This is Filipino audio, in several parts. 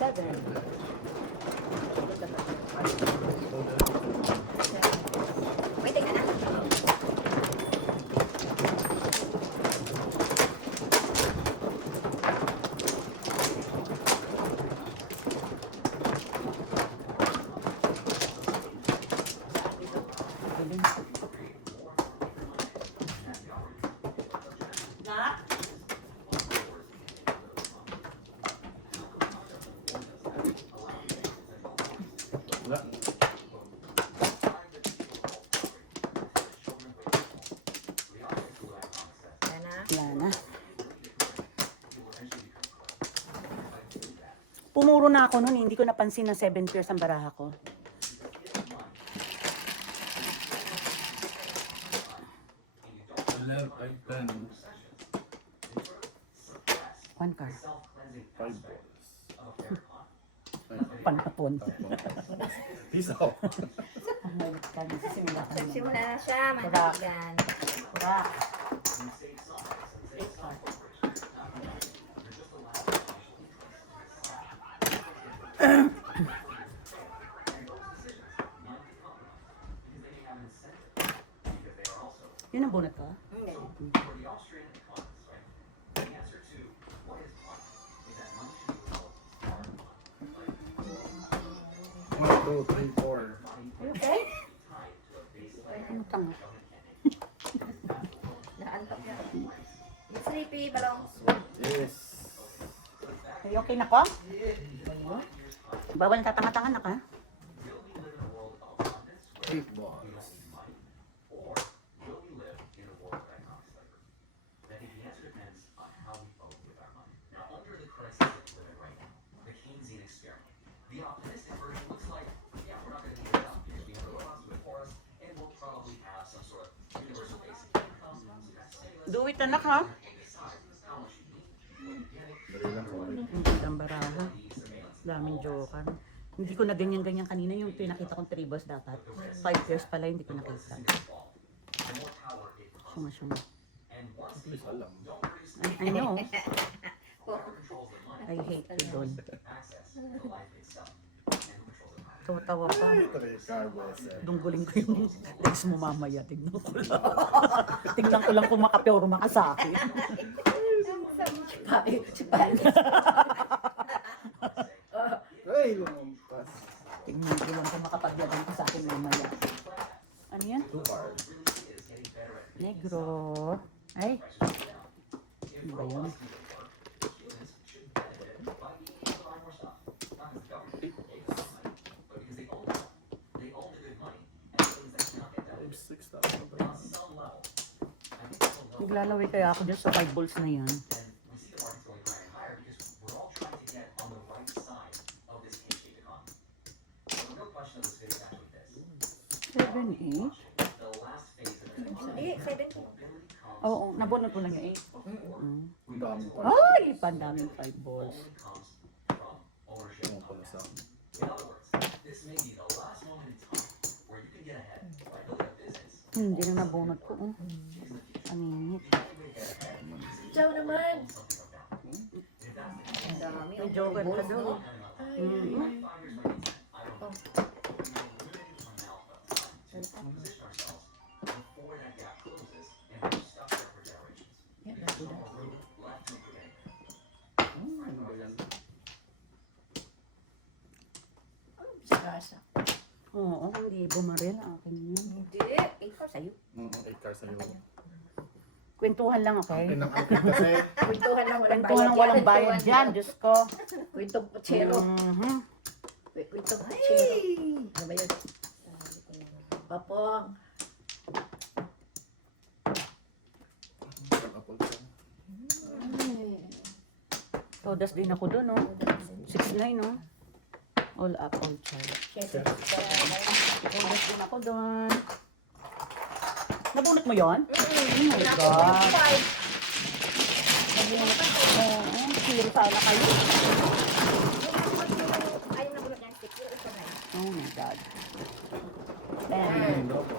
7. Wait, teka na. Wala. Yan na. Wala na. Pumuro na ako noon, hindi ko napansin na 7 pairs ang baraha ko. Like 10. 1 card. 5 balls. Panapon. Peace out. Simula ka naman. Simula na siya, mantigan. Wala. Yun ang bunot ko? One, two, three, four. Okay? Ano tanga? Naantok na. Sleepy, balongs. Yes. Ay, okay na ko? Bawal tatanga-tanga na ka? Eight balls. Do it anak ha? Dali lang po. Hindi ang baraha. Daming joker. Hindi ko na ganyan-ganyan kanina yung pinakita kong tribos dapat. 5 years pala hindi ko nakita. Suma-suma. Please alam. I know. I hate you doon. Tawa-tawa pa. Three, carbon, seven. Dungguling ko yung legs mo mamaya. Tignan ko lang. Tignan ko lang kung makapeorma ka sa akin. Si Pai. Ay, lumampas. Tignan ko lang kung makapaglaban ka sa akin mamaya. Ano yan? Two cards. Negro. Ay. Ano ba yun? Five, six, thousand. Naglalaway kaya ako dyan sa 5 balls na yan. 7, 8? Hindi, 7 po. Oo, nabunot ko lang yung 8. Ang dami pa. Ay, pandaming 5 balls. Ano pala sa akin? Hindi na nabunot ko. Oh. Aningit. Ciao naman. Ang dami. May joker ka doon. Ano ba yan? Sarasa. Oo, hindi bumaril ang akin yun. Hindi. Ikaw sa'yo. Eight cards sa'yo. Kwentuhan lang, okay? Pinakapit kasi. Kwentuhan lang walang Kwentuhan ng walang bayad Kwentuhan dyan, lang. Diyos ko. Kwentong putsero. Mhm. Kwentong putsero. Ano ba yun? Papong. Apple siya. Todas din ako doon, oh. 6-9, oh. All apple child. Todas din ako doon. Nabunot mo yon? Oh my God. Nabunot ko. Oo, zero sana kayo. Ayaw na bulot niya. Stick. Yung isa na yun. Oh my God. Hindi ako.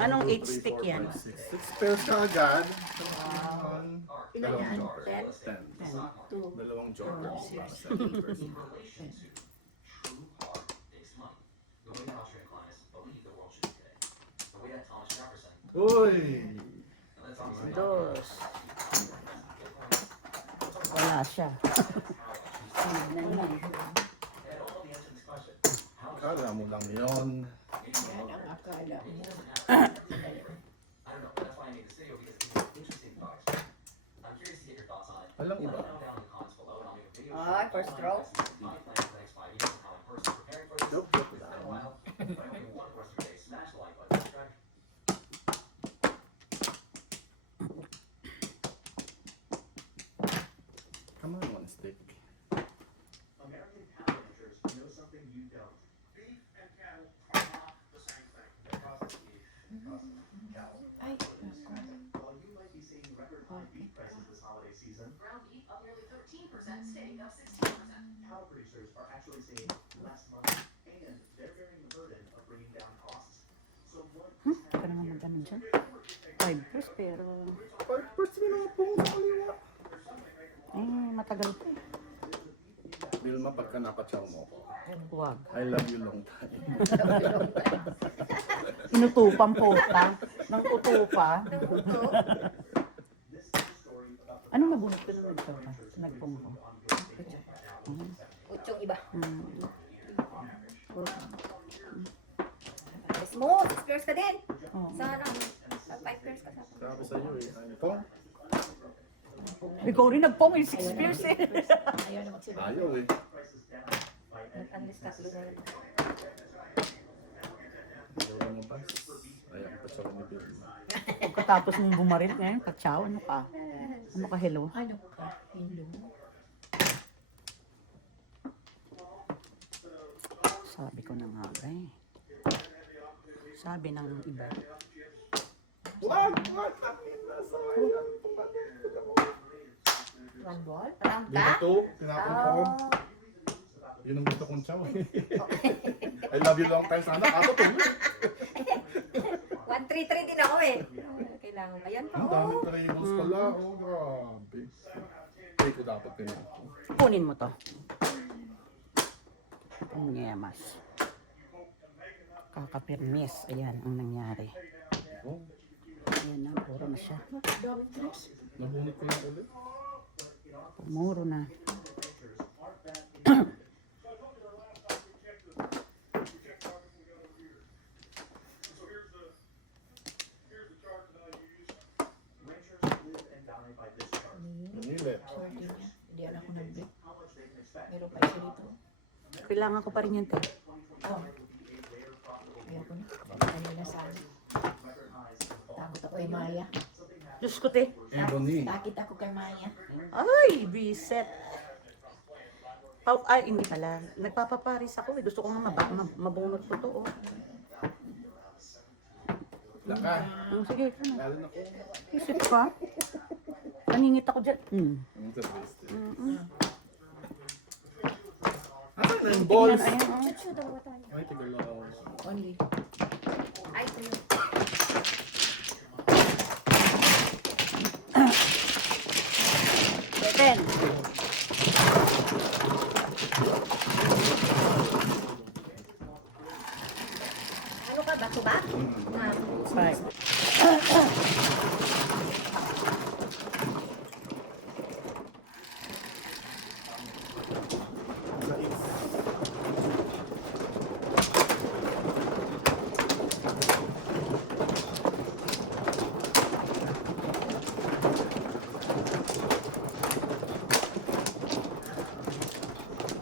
Anong 1, 2, 8 3, stick 4, yan? 5, 6 pairs ka agad. Ilan Dalawang yan? joker. 10. 2. Dalawang joker. 7 pairs. Uy! Dos. Wala siya. Akala mo lang yun. Yan ang akala mo. Walang iba. Ay, first row. Joke, joke lang. Come on, one stick. Ay, Ito naman magkano dyan? 5 years pero... First minapong sa kaliwa. matagal pa eh. Vilma, pagka napachaw mo ko, Huwag. I love you long time. Inutupan po ta. Nang utupa. Ano nabunot ko na nagsawa? Nagpong ko. Utsong iba. Hmm. Smooth. 6 pairs ka din. Oh. Sana. 5 pairs ka sa akin. Sabi sa'yo eh, ano to? Ikaw rin nagpong eh. 6 years eh. Ayaw na magsiba. Ayaw eh. Unless tatlo na rin. Ayaw na mabas. Ayaw pachaw ni Vilma. Pagkatapos mong bumaril ngayon, katsaw, ano ka? Ano ka, hello? Ano ka? Hello. Sabi ko na nga ba eh. Sabi ng iba. Wag! Wag! Sayang! One ball? Round ka? Dito, tinapon ko. Yun ang gusto kong chow. I love you long time sana. Ako to. 1-3-3 din ako eh. Kailangan ba yan? Ang daming tables pala. Oh, grabe. Hindi ko dapat tinapon. Kunin mo to. Ang ngemas. Kakapirmis. Ayan ang nangyari. Oh, Ayan na, puro na siya. Daming tres. nabunot ko lang ulit. Pumuro na. Nilit. Sorry niya. Hindi ako nag-break. Meron pa isa dito. Kailangan ko pa rin yan, te. Oh. Ayaw ko na. Kanina sana. Takot ako kay Maya. Diyos ko, te. Ebony. Takit ako kay Maya. Ay, biset. Ay, hindi pala. Nagpapaparis ako eh. Gusto ko nga mabunot ko to. Oh. Laka. Sige, ito na. Lalo na ko. Isip ka? Naningit ako dyan. Ang sa best. Mm. Ano na yung balls? Ayan, oh. Shoot, dalawa tayo. Ay, tiga lang. Only. Ay, ito yun. Ten. Ano ka? Bato-back? Five.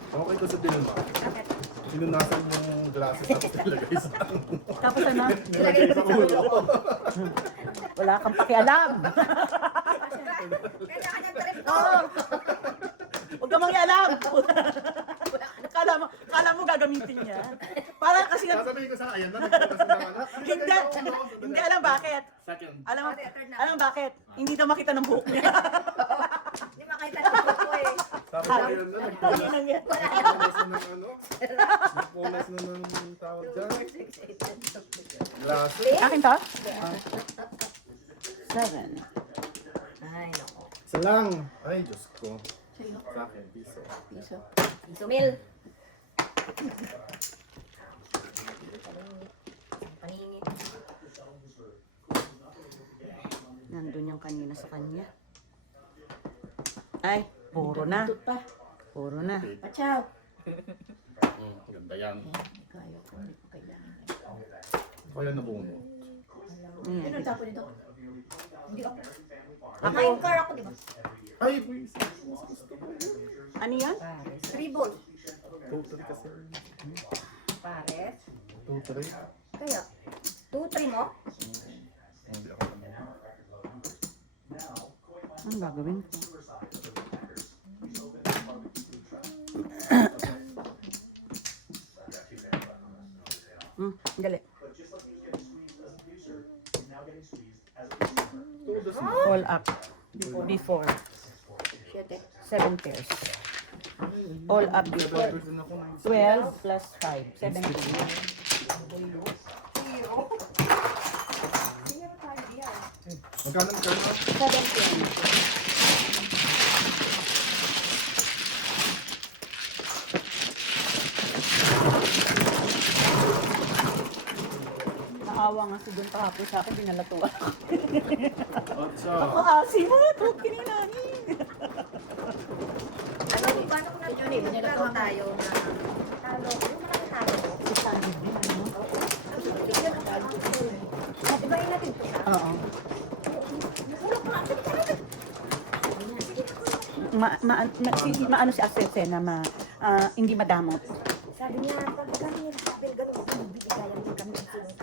Okay ko sa Vilma. Bakit? Sinunasan yung glasses tapos nilagay sa Tapos ano? nilagay sa ulo. Wala kang pakialam. Kailangan trip ko. Oo. Huwag ka mangialam. Kala mo gagamitin niya. Para kasi nga, Sasabihin ko sana, ayan na, nagbukas na anak. hindi alam bakit. Second. Alam mo bakit? Hindi na makita ng buhok niya. Hindi makita ng buhok ko eh. Tapos ayan na, Hindi nang yan. nagpunas na ng ano. Nagpunas na ng tawag dyan. Glasses. Akin to? 7. Ay, nako. Isa lang. Ay, Diyos ko. Sa'yo, Sa akin, piso. piso. Piso mil. Paningit. Nandun yung kanina sa kanya. Ay, puro na. Tutut pa. Puro na. Pachaw. Ganda yan. Kaya ko, hindi ko kailangan. Kaya nabunot. Ayan. Ano tapo nito? Hindi ako. Ako, Nine car ako, di ba? Ay, please. ano yan? Pares. Tribol. Totally kasi. Pares. Totally. Kaya, 2-3 mo? Hindi ako naman. Ano gagawin ko? Dali. All up. Before. 7. 7 pairs. All up before. 12 plus 5. 17. Magkano ang karna? 17. Naawa nga si Don kahapon sa akin, binalatuwa. Atsa. Ako asi mo, ito kininanin. Ano, paano ko na yun eh? Nilatuhan tayo na talo. Yung mga talo ko. Si Sandy din, ano? Tignan ang talo ko. Matibayin natin ito siya. Oo. Ulok mo natin. Maano si Asese na hindi madamot. Sabi niya, pag kami nagsabil ganun, hindi kaya din kami ng sunod.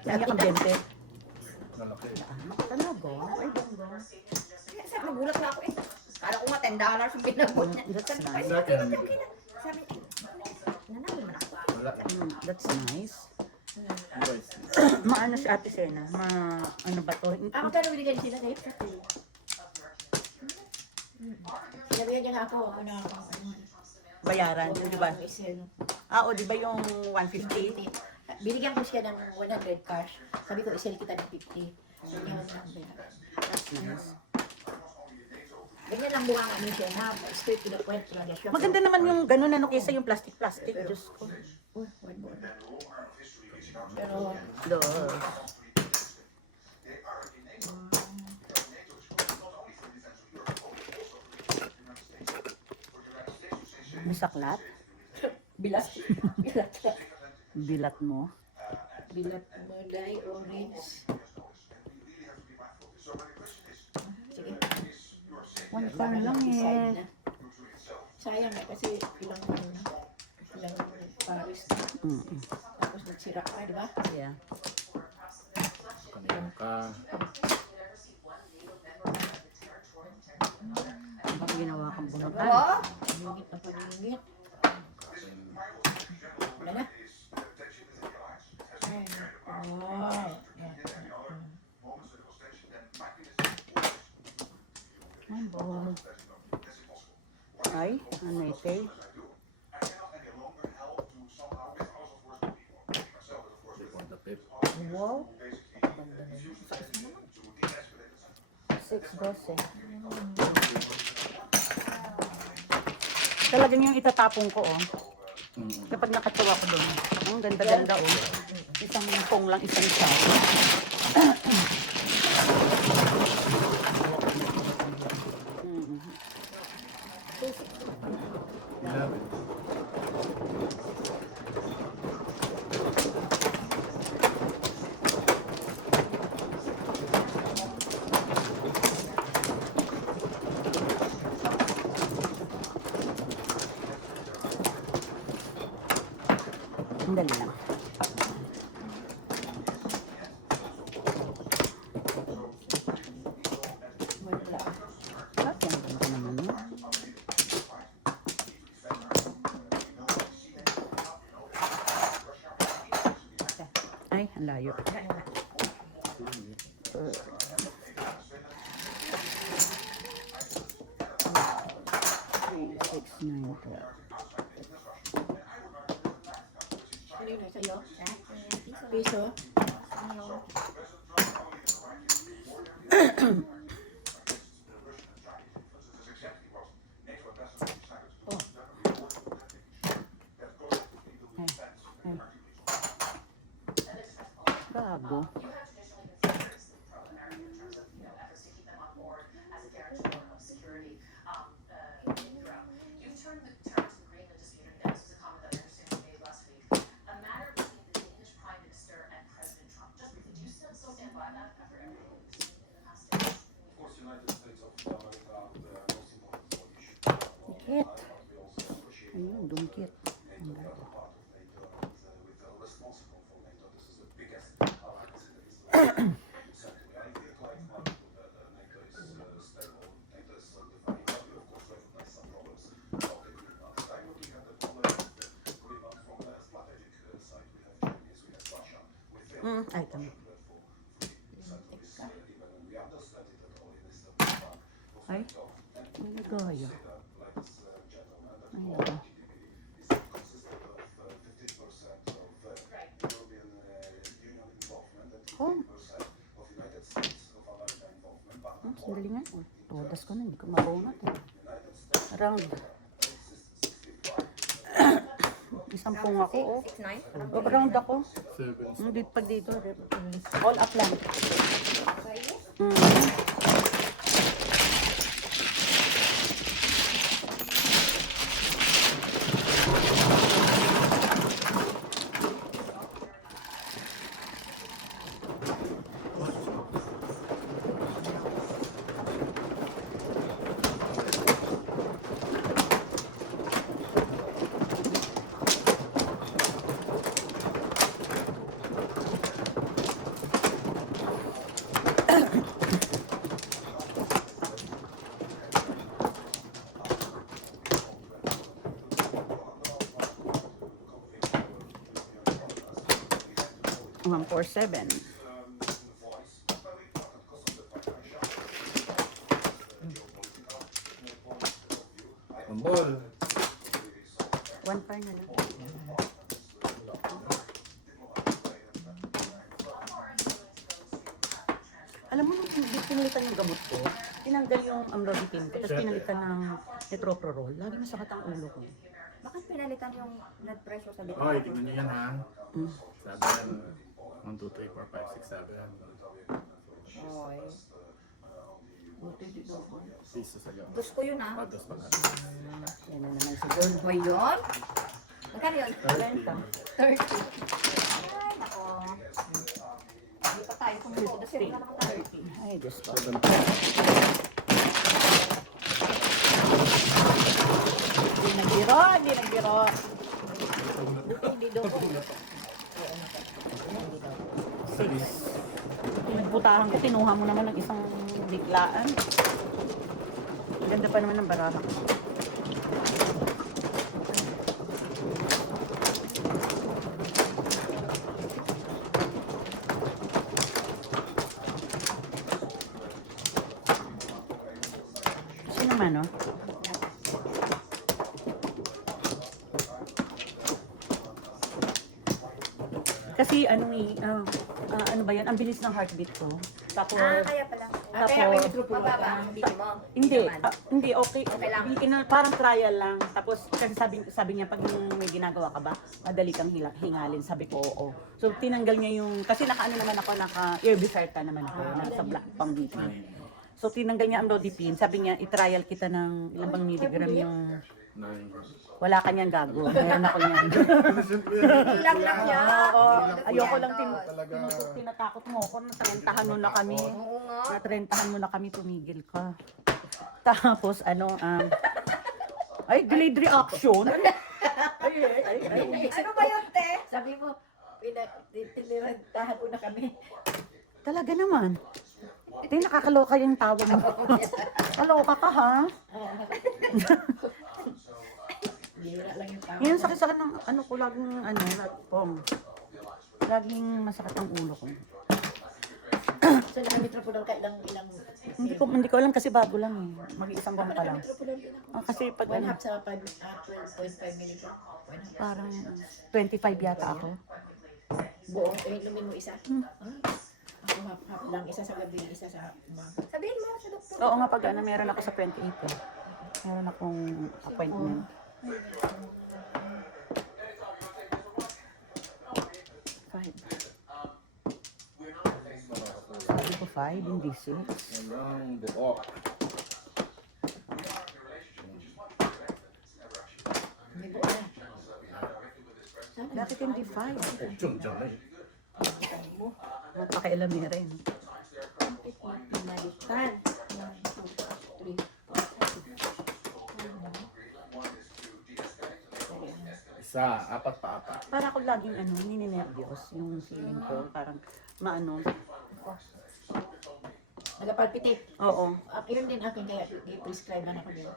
Kaya kang 20. Malaki. Talaga? Ay, ganda. Kaya sabi, nagulat na ako eh. Kala ko nga $10 yung pinabot niya. That's Sabi ko, nice. "Ay, okay na, okay na." Sabi niya, nanalo man ako. Wala. That's nice. Guys. Maano si Ate Sena? Ano ba to? Ako pero binigyan sila na yun. Sinabihan niya nga ako, ano ako, Bayaran, di ba? isil. O di ba yung 150? Binigyan ko siya ng 100 cash. Sabi ko, isil kita ng 50. Sabi niya, wag lang bayaran. That's nice. Ganyan lang buka namin siya na, straight to the point talaga siya. Maganda naman yung ganun ano kaysa yung plastic. Diyos ko. Uy, wag mo. Pero, Lord. Masaklat? bilat. Bilat. Bilat mo? Bilat mo, dye orange. Sige. One car lang Decide eh. na. Sayang na kasi ilang Paris na. Tapos nagsira ka, di ba? Yeah. Kanina ka. Bakit ginawa kang bunutan? Oo. Paningit na paningit. Wala na. Ay, wow. Ay, bawal. Ay, ano ito? Wow. 6-12. Talagang yung itatapon ko, oh. Kapag nakatawa ko doon. Ang ganda-ganda, oh. Isang pong lang, isang isa. Ang dali lang. Wala. Bakit yan ka naman, no? Ay, ang layo. 3, 6, 9, 12. Ano yun sa'yo? Piso? Ano? Gago. Dikit. Ayun, dumikit. Ay, tama. Ay, may nagaya. Ay, nako. Oh. Sandali nga. Todas ko na, hindi ko mabungat. Around. Isang pong ako, oh. 6'9"? Oh, around ako. 7. Hindi pa dito. All up lang. One, 4, 7. Ang ball. 1, 5 na lang. Alam mo, nung pinalitan yung gamot ko, tinanggal yung amlodipine ko, tapos pinalitan ng netroprolol. Lagi masakit ang ulo ko. Bakit pinalitan yung blood pressure sa likod? Okay, tignan nyo yan ha. Mm. 7. 1, 2, 3, 4, 5, 6, 7. Oy. Piso sa gawa. Gusto ko yun ah. Dos pala. Yan na naman siguro. Hoy yun? Magkano yun? 30. 30. Ay, nako. Hindi pa tayo kumuha. Kasi wala naman tayo. Ay, Diyos ko. 7. Hindi nagbiro, hindi nagbiro. Hindi daw ko. 6. Pinagbutahan ko, kinuha mo naman ng isang biglaan. Ganda pa naman ng baraha ko. Sino man, no? Kasi ano ano ba yan? Ang bilis ng heartbeat ko. Tapos, Kaya pala. Kaya may Mababa ang BP mo. hindi, naman. hindi, okay. Okay lang. Parang trial lang. Tapos, kasi sabi niya, pag may ginagawa ka ba, madali kang hingalin. Sabi ko, oo. So, tinanggal niya yung, kasi naka-ano naman ako, naka-Erbisartan naman ako, nasa black pang BP. So, tinanggal niya ang Lodipine. Sabi niya, i-trial kita ng ilang bang milligram yung, 9. wala ka niyang gago. Meron ako niyan. Ilang lang niya. Oo, ayoko lang Talaga. tinatakot mo ako. Natrentahan mo na kami. Oo nga. Natrentahan mo na kami, tumigil ka. Tapos, ay, delayed reaction. Ano ba yun, te? Sabi mo, pinirentahan mo na kami. Talaga naman. Ito yung nakakaloka yung tawa mo. Kaloka ka, ha? Bira lang yung tao. Yung sakit-sakit ng ano ko, laging, pong. Laging masakit ang ulo ko. So, naka-metropodol ka ilang... Hindi ko alam kasi bago lang eh. Mag-iisang buwan pa lang. Metropodol din ako. Kasi pag 1/2 sa 12.5 milligram. parang 25 yata ako. Buong, inumin mo isa. Ako hap lang, isa sa gabi, isa sa umaga. Sabihin mo sa doktor. Oo nga pag ano, meron ako sa 28 eh. Meron akong appointment. Five. Sabi ko 5, hindi 6. Walang buo. May buo na. Bakit hindi 5? Option dyan na eh. Pakialam niya rin. Malitan. 1, 2, 3, 4, 5. Isa, apat pa apat. Para ako laging ano, nininervyos yung feeling ko. Parang maano. Nagapalpitate. Oo. Yun din akin, kaya i-prescribe na ako din.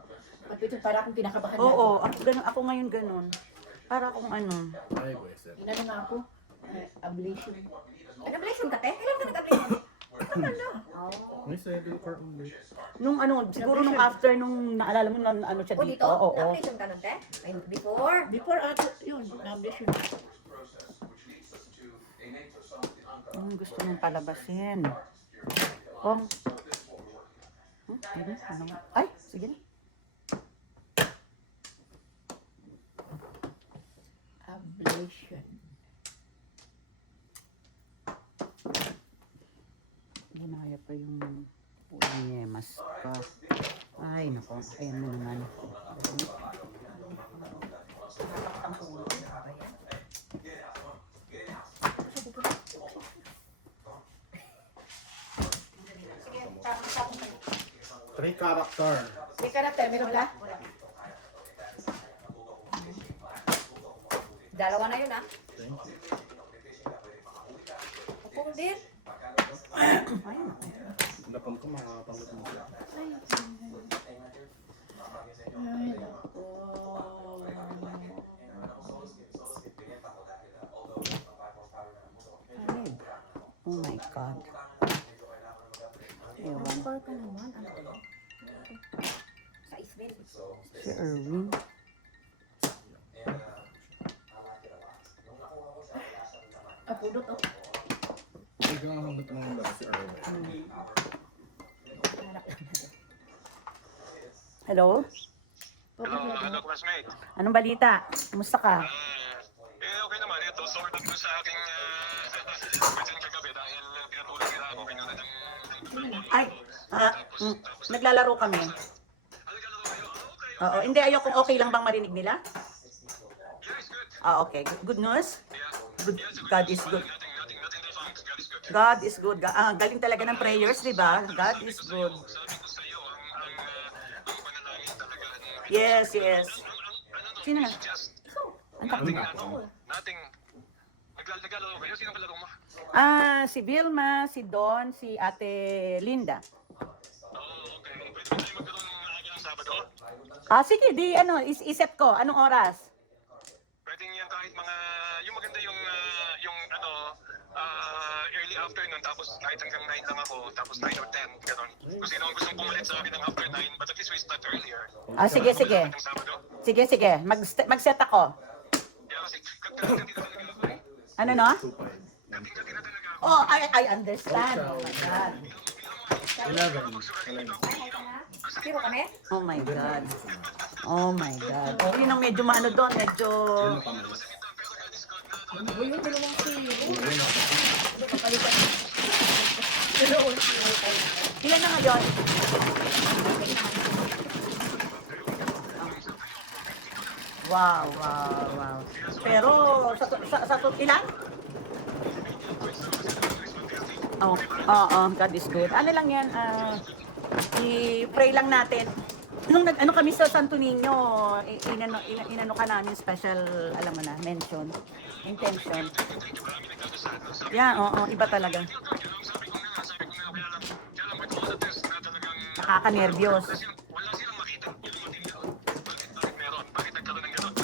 Palpitate para akong kinakabahan na. Oo, ako ngayon ganun. Para akong ano. Ay, buweset. Inano nga ako, ablation. Nag-ablation ka, te? Kailan ka nag-ablation? May 7 for only. Nung ano, siguro nung after nung naalala mo na ano siya O dito. dito? Oo. Na-ablation ka nun, te? Ay, before? Before ato, yun, na-ablation. Gusto mong palabasin. Oh. Sige, ano? Ay, sige na. Ablation. Ginaya pa yung uyemas pa. Ay, nako. Ayan mo naman. Three character. May karakter, meron ka? Dalawa na yun, ah. Thank you. Upong din. Ay, nako. Lapon ko makapangot mo siya. Ay, nako. Ay. Oh my God. Ewan. Number ka naman. Ano to? Sa Israel. Si Erwin. Kapudot, oh. Hindi ka nga magot mo si Arwen. Hello? Hello, classmate. Anong balita? Kumusta ka? Okay naman. Ito, sort of ko sa aking question kagabi dahil pinatulog nila ako. Pinunod ang Ay, naglalaro kami. Oo, hindi ayoko, okay lang bang marinig nila? Yes, good. Okay. Good news? Good. Yes, good. God is good. Nothing defunct. God is good. God is good. Galing talaga ng prayers, di ba? God is good. Sabi ko sa iyo, ang panalangin talaga. Yes, yes. Sino na? Just Ang takbo. nothing. Naglalaro kayo? Sino kalaro mo? Si Vilma, si Don, si Ate Linda. Oh, okay. Pwede ba tayo magkaroon ng maaga ng Sabado? Sige, di ano, iset ko. Anong oras? Pwedeng yan kahit mga, yung maganda yung early afternoon, tapos kahit hanggang 9 lang ako, tapos 9 or 10, gano'n. Kung sino ang gustong pumalit sa akin ng after 9, but at least we start earlier. Sige, sige. Ng Sabado. Sige, sige. Mag-set ako. Kaya kasi, kating-kating na talaga ako. Ano no? 2-5. Kating-kating na talaga ako. Oh, I understand. Oh my God. 11. Zero kami? Oh my God. Oh my God. Oh, yun ang medyo maano doon. Medyo... Uy, yun ko naman si... Ilan na ngayon? Wow, wow, wow. Pero, ilan? God is good. Ano lang yan, i-pray lang natin. Nung ano kami sa Santo Niño, inano ka namin special, alam mo na, mention, intention. Yeah, iba talaga. Nakaka-nervyos. Wala silang makita. Yung material. Bakit meron? Bakit nagkaroon ng gano'n?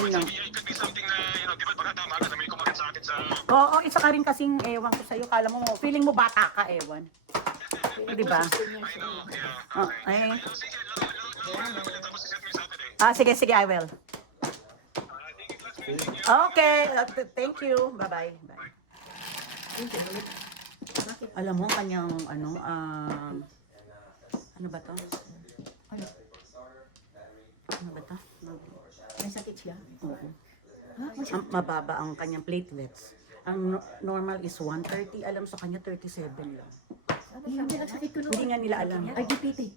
Yun lang. It could be something na, di ba, baka tama ka na may kumakit sa akin sa... Oo, isa ka rin kasing ewan ko sa'yo. Kala mo, feeling mo bata ka, ewan. Di ba? I know, yeah. Oh, ay. Sige, laro tapos iset mo yung Saturday. Sige, sige, I will. Thank you, classmate. Thank you. Okay, thank you. Bye-bye. Bye. Yun, ulit. Bakit? Alam mo, kanyang, ano ba to? Ano? Ano ba to? May sakit siya? Oo. Mababa ang kanyang platelets. Ang normal is 130. Alam sa kanya, 37 lang. Hindi nagsakit ko Hindi nga nila alam. IGPT.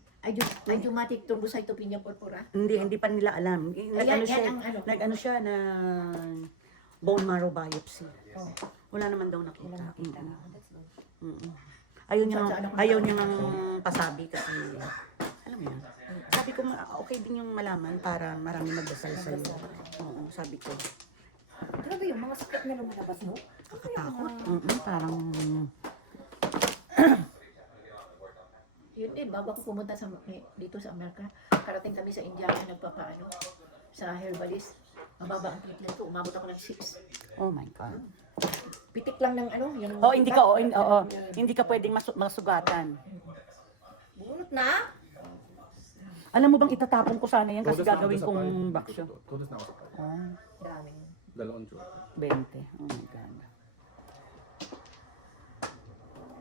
Idiomatic thrombocytopenia purpura. Hindi pa nila alam. Ayan, yan ang ano. Nag-ano siya na bone marrow biopsy. Oh. Wala naman daw nakita. Wala nakita. Mm-mm. Ayaw niya, Sa ano ko ayaw na- niya ngang pasabi kasi, alam mo yan. Sabi ko, okay din yung malaman para marami magdasal sa'yo. Oo, sabi ko. Grabe yung mga sakit na lumalabas, no? Kakatakot. Parang, Yun din, bago ako pumunta dito sa Amerika, karating kami sa Indiana, nagpapaano, sa herbalist. Mababa ang platelet ko, umabot ako ng 6. oh my God. Pitik lang ng ano, yung... Oh, hindi ka, hindi ka pwedeng masugatan. Bunot na? Alam mo bang itatapon ko sana yan kasi Todas na ako gagawin sa kong pile. baksyo. Todas na ako sa pile. Oh, Daming. Dalawang joke. 20. Oh my God.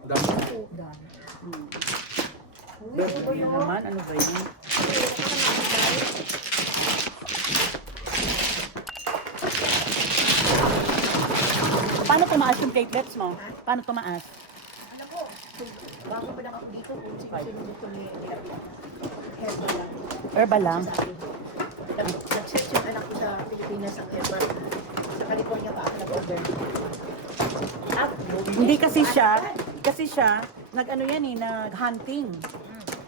Dami ko. Dami. Hmm. Uy, ano ba Ano yun? naman? Ano ba yun? Paano tumaas yung platelets mo? Paano tumaas? Alam ko, bago pa lang ako dito, kung sino dito ni herbal lang. Herbal lang? Sa akin. Nag-search yung anak ko sa Pilipinas ang herbal. Sa California pa ako nag-order. At, Hindi kasi siya, nag-ano yan eh, nag-hunting.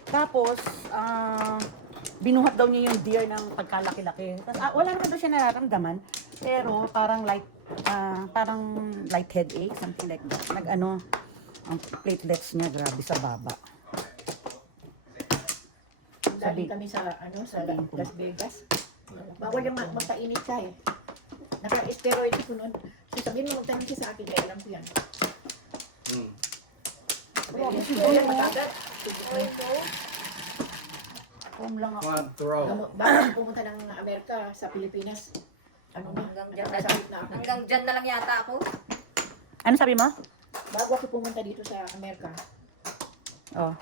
Tapos, binuhat daw niya yung deer ng pagkalaki-laki. Tapos, wala naman daw siya nararamdaman, pero parang light headache, something like that. Nag-ano, ang platelets niya, grabe sa baba. Dali kami sa Las Vegas. Bawal yung magpainit siya eh. Naka-steroid ko noon. So sabihin mo magtanong siya sa akin, kaya alam ko yan. Kaya matagat. Kung lang ako. One throw. Bago ako pumunta ng Amerika sa Pilipinas. Ano na, Hanggang dyan na nasakit na ako. Hanggang dyan na lang yata ako. Ano sabi mo? Bago ako pumunta dito sa Amerika, Oh.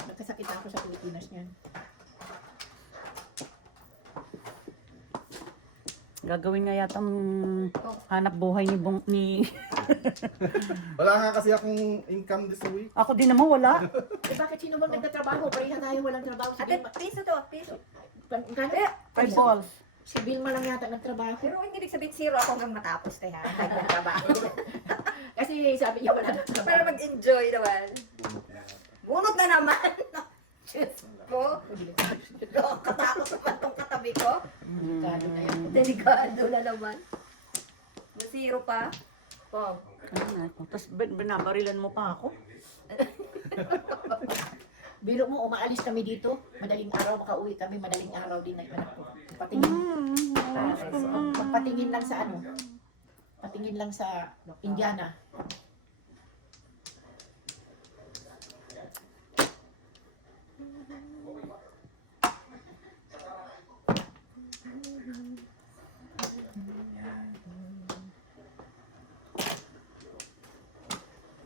nagkasakit na ako sa Pilipinas niyan. Gagawin nga yata hanap buhay ni Wala nga kasi akong income this week. Ako din naman wala. Eh bakit sino bang nagtatrabaho? Pareha tayo walang trabaho. Si Ate, Vilma, piso to, piso. kaya, 5 balls. si Vilma lang yata nagtrabaho. Pero hindi ibig sabihin zero ako hanggang matapos tayo ha. Nagtatrabaho. Kasi sabi niya wala na Para trabaho. mag-enjoy naman. Bunot na naman. Diyos ko. Katakot naman tong katabi ko. Delikado na yan. Delikado na naman. Zero pa. Oh. Ano na ito? Tapos binabarilan mo pa ako. Biro mo, umaalis kami dito. Madaling araw, makauwi kami. Madaling araw din na yung anak ko. Patingin. Patingin lang sa ano. Patingin lang sa Indiana.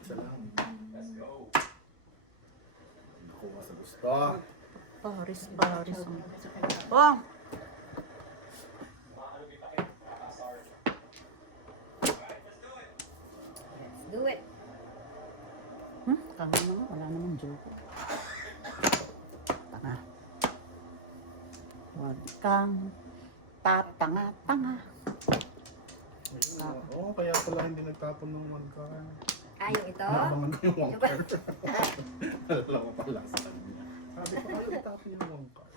Isa lang. Nakuha sa gusto. Paris. Oh! Let's do it. Kaya naman, wala namang joke. Tanga. Huwag kang tatanga-tanga. Oo, kaya pala hindi nagtapon ng one car. Ah, yung ito? Nalaman ko yung one car. Alam mo pala sa kanya. Sabi ko kayo itapon yung one car.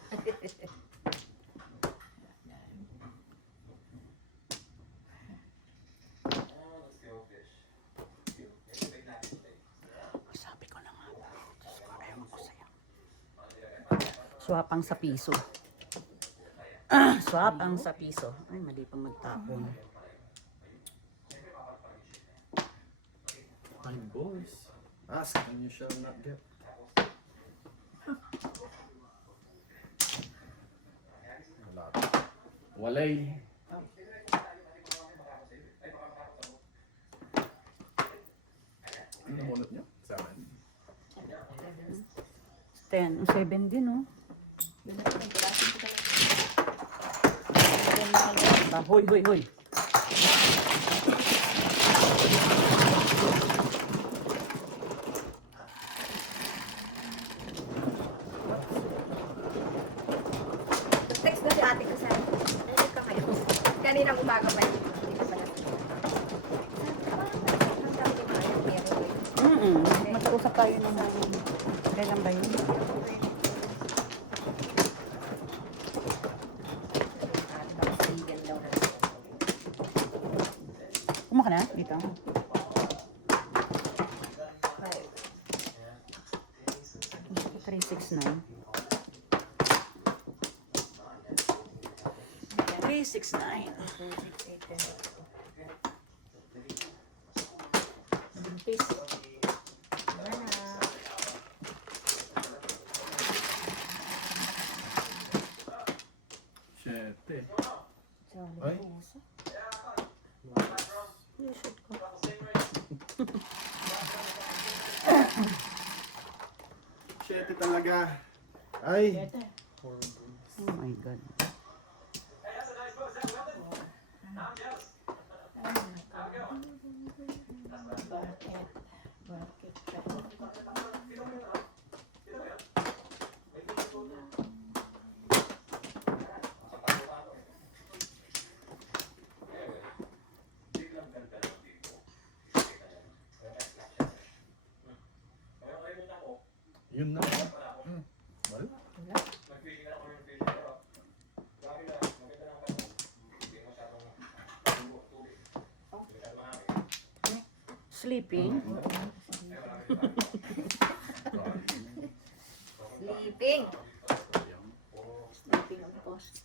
Sabi ko na nga ba. Diyos ko, ewan ko sa'yo. Swapang sa piso. Swapang sa piso. Ay, mali pa magtapon. My boys, ask and you shall not get. Wala. Walay. Ano bunot niyo? 7. 10. 7 din, oh. Yun na yun, tirasin ko talaga. Ba, hoy, hoy, hoy. Text na si ate ko sa ano ka kayo? Kaninang umaga pa yun. Hindi ko pala. Ang dami ni Mario, meron eh. Mag-usap tayo ng kailan ba yun? Vegan daw na. Kuma ka na? Dito. Right. 369. 369. Buntis. Siyete. Sorry. Ay. Siyete talaga. Ay. Ito. Oh my God. Bakit? Bakit? Yun na. Well, Sleeping. Sleeping. Sleeping on post.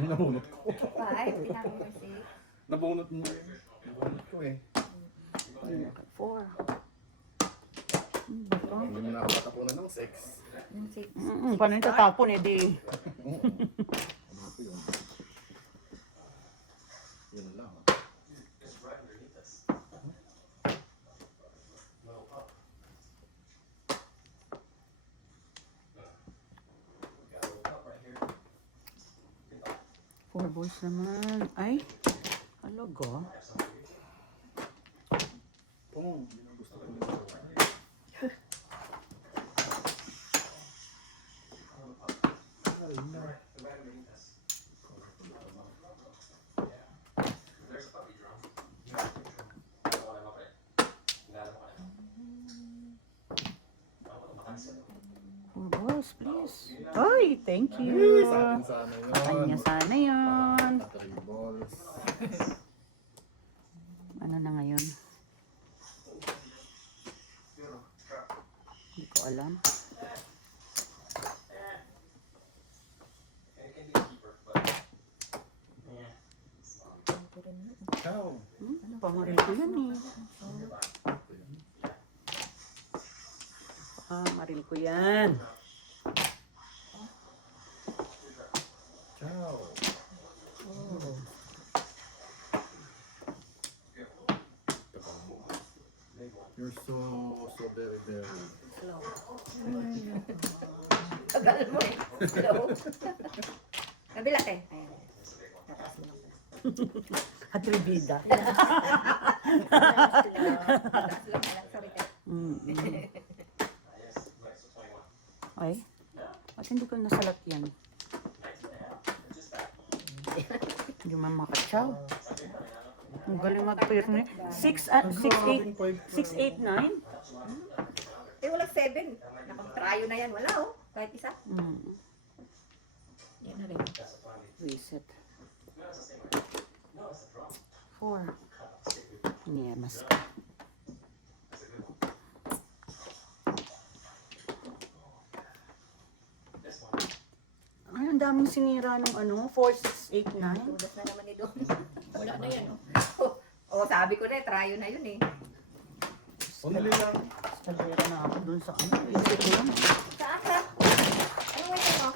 yung nabunot ko. Five. Pinakita ko si. Nabunot mo. Nabunot ko eh. 4. Hindi mo na ako matapunan ng 6. Yung six. Paano yung tatapon, eh, di? Oo. Ano ko yun? Yun lang. Four balls naman. Ay, alaga. Oo, yun ang gusto ko. Ay, na. Four balls, please. Ay, thank Sa you. akin sana yun. Kanya sana yun. 3 balls. Ano na ngayon? Hindi ko alam. Ciao. Pamaril ko yan eh. Pamaril ko yan. Ciao. You're so very, very. Tagal mo eh. Hello. Kabila eh. Ayan. Tataas mo lang. Atribida. Tataas lang. Sorry ka. Ay, at hindi ko nasalat yan. Hindi man makatsaw. Ang galing mag-pirne. 6, 8, 9? Eh, wala 7. Nakaptrayo na yan. Wala oh. Kahit isa. Yan na rin. Reset. 4. Niemas ka. Ay, ang daming sinira ng ano, 4, 6, 8, 9. Tudas na naman ni Don. Wala na yan, oh. Oh, sabi ko na, trayo na yun eh. Only lang. Nagpira na ako dun sa ano. Isip ko lang. Saan ka? Ano wait mo?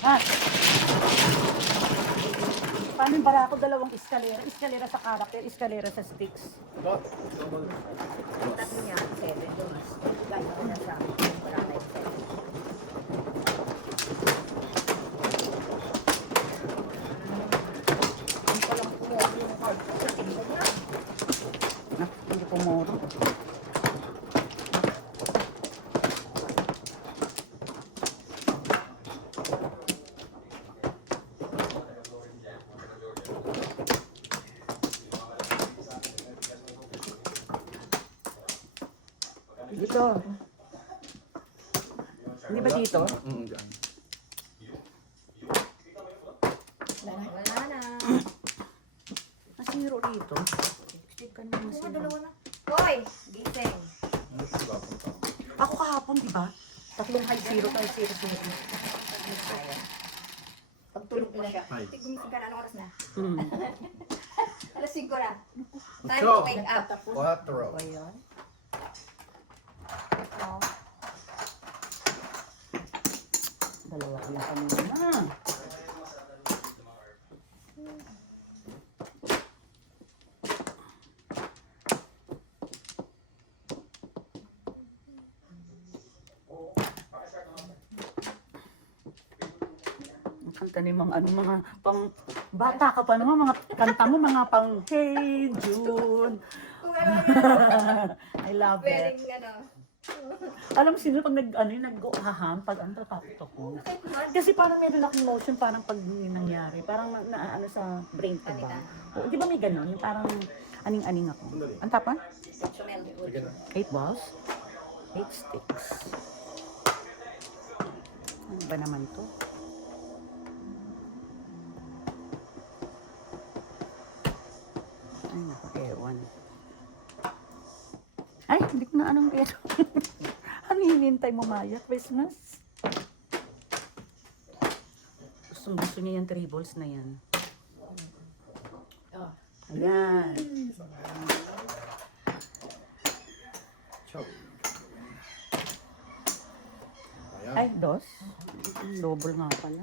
Ha? Paano yung barako? Dalawang eskalera. Eskalera sa character, eskalera sa sticks. Tatlo niya, 7. Yung mas. Gaya ko na sa wala na yung 7. Ang palang kumuha yung card sa tingin niya. Hindi pumuro. Dito. Hindi ba dito? Diyan. Wala na. Nasiro dito. Kanina Mga nasiro. dalawa na. Hoy! Gising. Ano si Bapang tao? Ako kahapon, di ba? Tatlong high zero, high zero, zero. Pagtulog mo siya. Hi. Gumising ka na, anong oras na? Hmm. Alas 5 na. Time Ocho. to wake up. 4. Ba yun? Oh. Dalawa ko lang kanina. Ang kanta ni mga pang bata ka pa naman, mga kanta mo, mga pang Hey June. Kung ano yan, I love very, it. ano. Alam mo sino pag nag-haham, pag ano, tapos ko. Kahit naman. Kasi parang meron akong motion, parang pag yun nangyari, parang ano sa brain ko ba? O, di ba may ganon? Yung parang aning-aning ako. Ang tapan? Chumel. Sige na. 8 balls? 8 sticks. Ano ba naman to? Ay, naku, ewan. Ay, hindi ko na anong ewan. Ano hinintay mo, Maya? Christmas? Gusto niya yung 3 balls na yan. Oh. Ayan. Ciao. Ayan. Ay, dos. Double nga pala.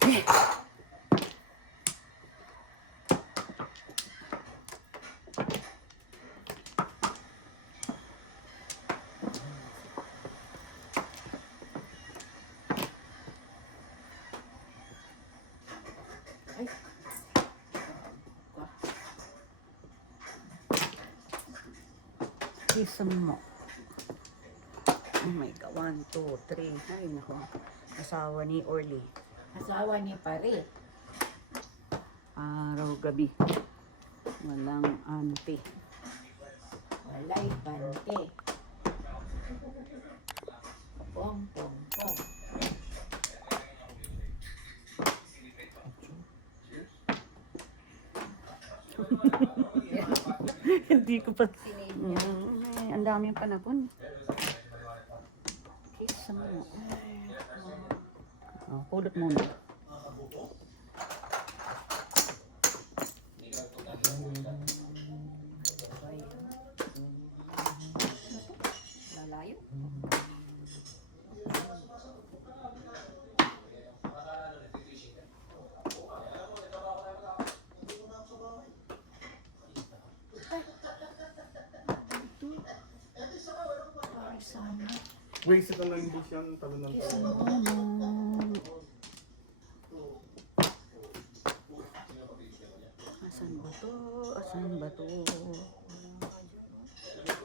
Ay. Listen mo. Oh my God. 1, 2, 3. Ay, nako. Asawa ni Orly. Asawa ni Pare. Araw-gabi. Walang ante. Walay bante. Pong, pong, pong. Hindi ko pa... Sinave niya. Ay, ang dami yung panapon. Kiss mo. Oh, pulot muna. Lalayo. Pare sana. Wasted ang line balls yan. Talo ng talo. Asan ba to? Asan ba to?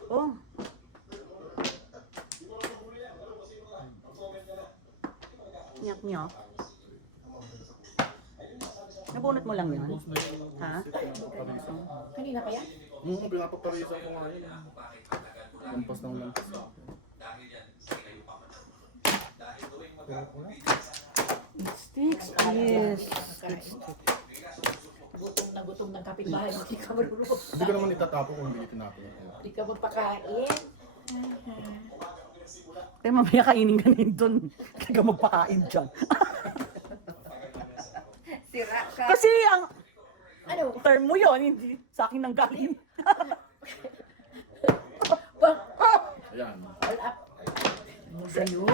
Oh! Nyak-nyak. Nabunot mo lang yun? Ha? Parisan. Kanina kaya? Pinapaparisan ko nga yun. Lampas ng lampas. Sticks? Yes. Gutom ng kapitbahay. Hindi ka marunong. Hindi ko naman itatapo kung hindi tinapon. Hindi ka magpakain. Kaya mamaya kainin ka na doon. Kaya ka magpakain dyan. Sira ka. Kasi ang Ano? term mo yon hindi sa akin nang galing. Pag, Ayan. all up. Sa yun?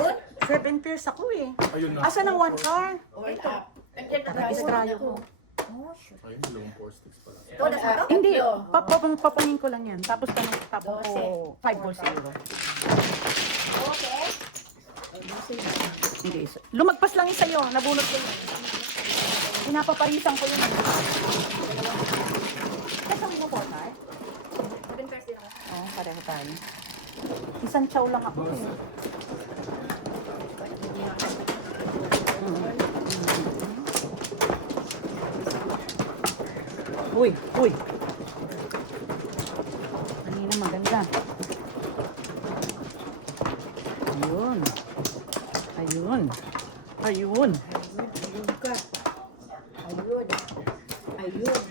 7 pairs ako eh. Ayun na. Asa ng 1 car? Wait up. Nandiyan na Nag-extrayo ko. Oh, shoot. Ayun, dalawang 4 sticks pala. Todas mo to? Hindi, Tatlo. papangin ko lang yan. Tapos tapos Dose. ko 5 balls siguro. Okay. Hindi. Lumagpas lang yung sa'yo. Nabunot ko yun. Pinapaparisan ko yun. Kasama mo 4 car? 7 pairs din ako. Oo, pareho tayo. Isang chow lang ako eh. Uy, uy. Kanina maganda. Ayun. Ayun. Ayun. Ayun ka. Ayun. Ayun.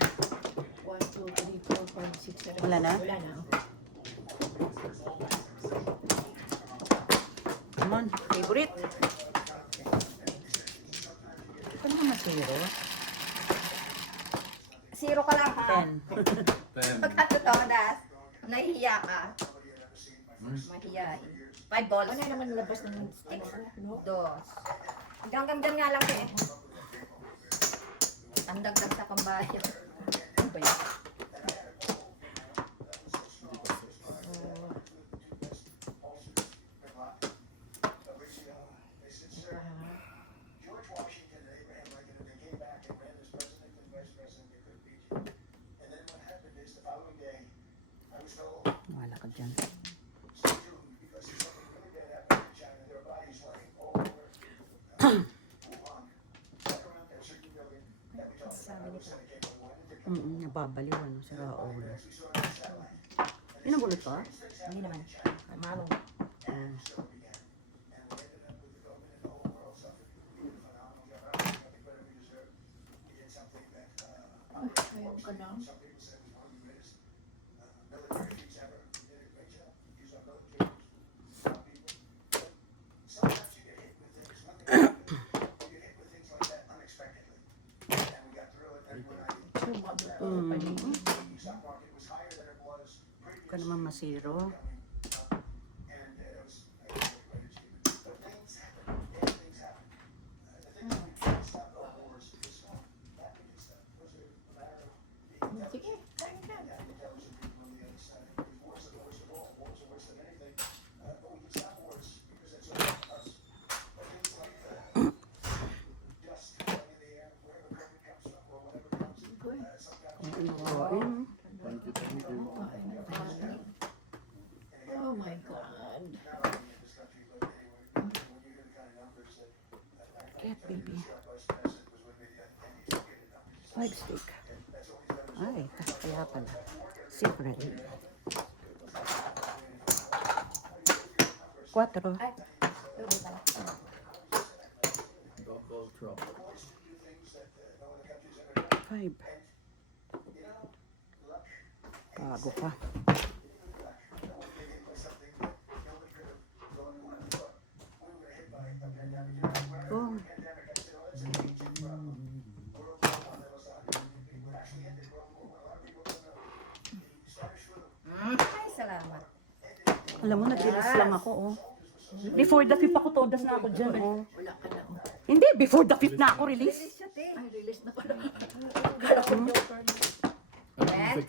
1, 2, 3, 4, 5, 6, 7. Wala na? Wala na. Come on, favorite. Ano ka masiro? Zero ka lang ha. 10. 10. Pagka todas, nahihiya ka. Mahihiyain. 5 balls. Ano naman labas ng stick? No? Dos. Hanggang dyan nga lang eh. Ang dagdag sa pambayan. Ano ba yun? Wala ka dyan. Nababaliw ano, si Raul. Pinabulot ka? Hindi naman. Marong. Ayaw ka na. Ka naman masiro. Sige, kain ka. Oh my God. Get baby. 5 stick. Ay, kaya pala. Secret. 4. Ay, tuloy pala. Double trouble. 5. Bago pa. Oh. Ay, salamat. Alam mo, nag-release lang ako, oh. Before the 5th ako, todas na ako dyan, oh. Wala ka na. Hindi, before the 5th na ako release. Release siya, te. Ay, release na pala. Kala ko joker. 20.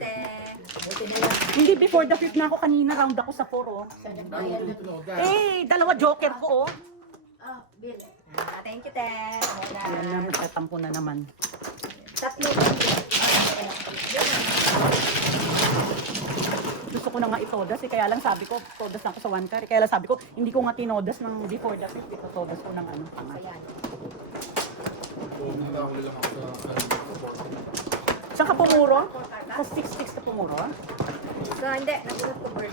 Buti na lang. Hindi, before the 5th na ako. Kanina round ako sa 4, oh. Sana bayad na. Eh, dalawa joker ko, oh. Ah, Bill. Ah, thank you, te. Yan na, magtatampo na naman. Tatlo. Gusto ko na nga itodas, eh. Kaya lang sabi ko, todas lang ako sa 1 car. Kaya lang sabi ko, hindi ko nga tinodas ng before the 5th. Ito, todas ko ng ano. Ayan. Nakahuli lang ako sa Saan ka pumuro? Sa 6-6 ka pumuro? So, hindi. Nagulat ko, bird.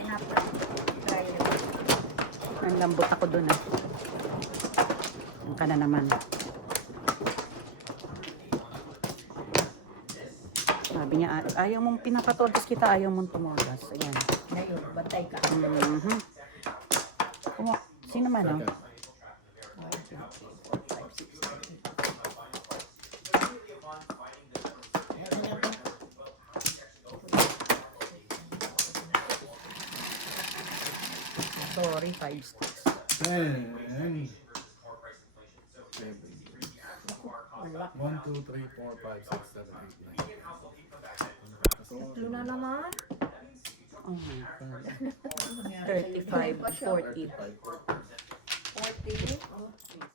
Tinapos. Try it. Ang lambot ako dun, ah. Yan ka na naman. Sabi niya, ayaw mong pinapatodas kita, ayaw mong tumodas. Ayan. Ngayon, bantay ka. Mhm. Sino man, oh? Sorry, 5 sticks. 10. 7. Wala. 1, 2, 3, 4, 5, 6, 7, 8, 9. Tatlo na naman. Oh my God. Ano nangyari sa'yo? 35, 40. 40. Oh.